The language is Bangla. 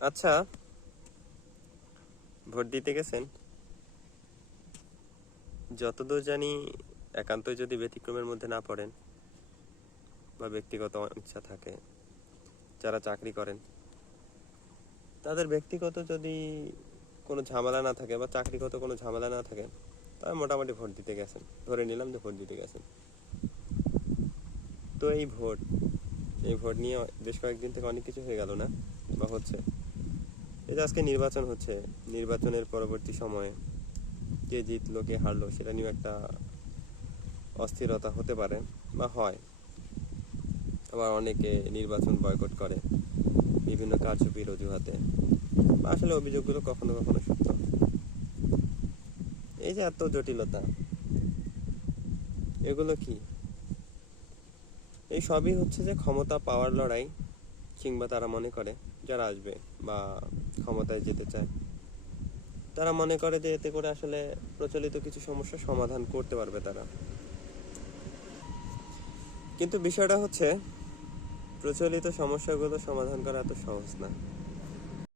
আচ্ছা, ভোট দিতে গেছেন? যতদূর জানি একান্তই যদি ব্যতিক্রমের মধ্যে না পড়েন বা ব্যক্তিগত ইচ্ছা থাকে, যারা চাকরি করেন তাদের ব্যক্তিগত যদি কোনো ঝামেলা না থাকে বা চাকরিগত কোনো ঝামেলা না থাকে, তারা মোটামুটি ভোট দিতে গেছেন, ধরে নিলাম যে ভোট দিতে গেছেন। তো এই ভোট নিয়ে বেশ কয়েকদিন থেকে অনেক কিছু হয়ে গেল না, বা হচ্ছে। এই যে আজকে নির্বাচন হচ্ছে, নির্বাচনের পরবর্তী সময়ে কে জিতলো কে হারলো সেটা নিয়ে একটা অস্থিরতা হতে পারে বা হয়। আবার অনেকে নির্বাচন বয়কট করে বিভিন্ন কারচুপির অজুহাতে, বা আসলে অভিযোগগুলো কখনো কখনো সত্য। এই যে এত জটিলতা, এগুলো কি? এই সবই হচ্ছে যে ক্ষমতা পাওয়ার লড়াই, কিংবা তারা মনে করে যারা আসবে বা ক্ষমতায় যেতে চায় তারা মনে করে যে এতে করে আসলে প্রচলিত কিছু সমস্যার সমাধান করতে পারবে তারা। কিন্তু বিষয়টা হচ্ছে প্রচলিত সমস্যাগুলো সমাধান করা এত সহজ না।